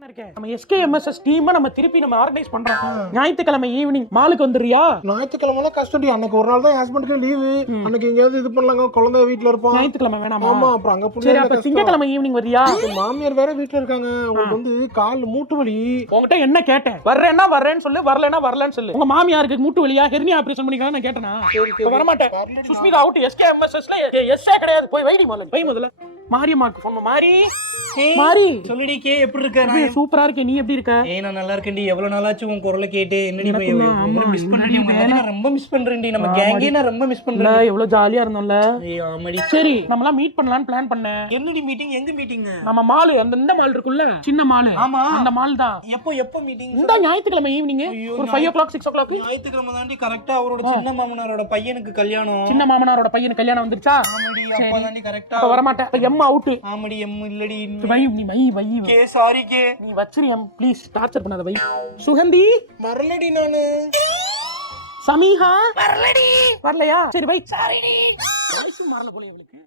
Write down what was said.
நம்ம SKMSS team நம்ம திருப்பி நம்ம ஆர்கனைஸ் பண்றோம். ஞாயிற்றுக்கிழமை ஈவினிங் மாலுக்கு வந்துறியா? ஞாயிற்றுக்கிழமை கஷ்டம். அன்னைக்கு ஒரு நாள் தான் ஹஸ்பண்டுக்கு லீவு. அன்னைக்கு எங்கேயாவது இது பண்ணலாங்க, குழந்தை வீட்டுல இருப்போம். ஞாயிற்றுக்கிழமை வேணாமா? ஆமா, அப்புறம் அங்க சரி, அப்ப திங்கக்கிழமை ஈவினிங் வரியா? மாமியார் வேற வீட்டுல இருக்காங்க. உங்களுக்கு வந்து கால் மூட்டு வலி. உங்ககிட்ட என்ன கேட்டேன்? வர்றேன்னா வர்றேன்னு சொல்லு, வரலன்னா வரலன்னு சொல்லு. உங்க மாமியாருக்கு மூட்டு வலியா, ஹெர்னியா ஆபரேஷன் பண்ணிக்கலாம் நான் கேட்டேனா? வர மாட்டேன். சுஷ்மிதா அவுட். SKMSSல எஸ்ஸே கிடையாது. போய் வைடி முதல்ல. போய் முதல்ல. மாரியம்மாக்கு ஃபோன் மாரி. மாரி சொல்லுடி கே, எப்படி இருக்க? சூப்பரா இருக்கு. நீ எப்படி இருக்க? நான் நல்லா இருக்கேன்டி. எவ்வளவு நாளாச்சு உன் குரலை கேட்டு. என்னடி மிஸ் பண்றேன்டி. நான் ரொம்ப மிஸ் பண்றேன்டி. நம்ம கேங்கே நான் ரொம்ப மிஸ் பண்றேன். எவ்வளவு ஜாலியா இருந்தோம்ல. ஆமாடி. சரி, நம்மலாம் மீட் பண்ணலாம்னு பிளான் பண்ணேன். என்னடி மீட்டிங்? எங்க மீட்டிங்? நம்ம மால், அந்த இந்த மால் இருக்குல்ல, சின்ன மால். ஆமா, அந்த மால் தான். எப்போ மீட்டிங்? இந்த ஞாயிற்றுக்கிழமை ஈவினிங் ஒரு 5 o'clock 6 o'clock. ஞாயிற்றுக்கிழமை தாண்டி கரெக்ட்டா அவரோட சின்ன மாமனாரோட பையனுக்கு கல்யாணம். சின்ன மாமனாரோட பையனுக்கு கல்யாணம் வந்துருச்சா? ஆமாடி, அப்ப தாண்டி கரெக்ட்டா. வர மாட்டேன். M out. ஆமாடி, எம் இல்லடி. வை கே, சாரி கே. நீ வச்சிரு எம், ப்ளீஸ் டார்ச்சர் பண்ணாத. வை. சுகந்தி வரலடி. நானு சமீஹா வரலடி. வரலையா? சரி வை. சாரிடி. வாய்ஸ் மாறல போல இவளுக்கு.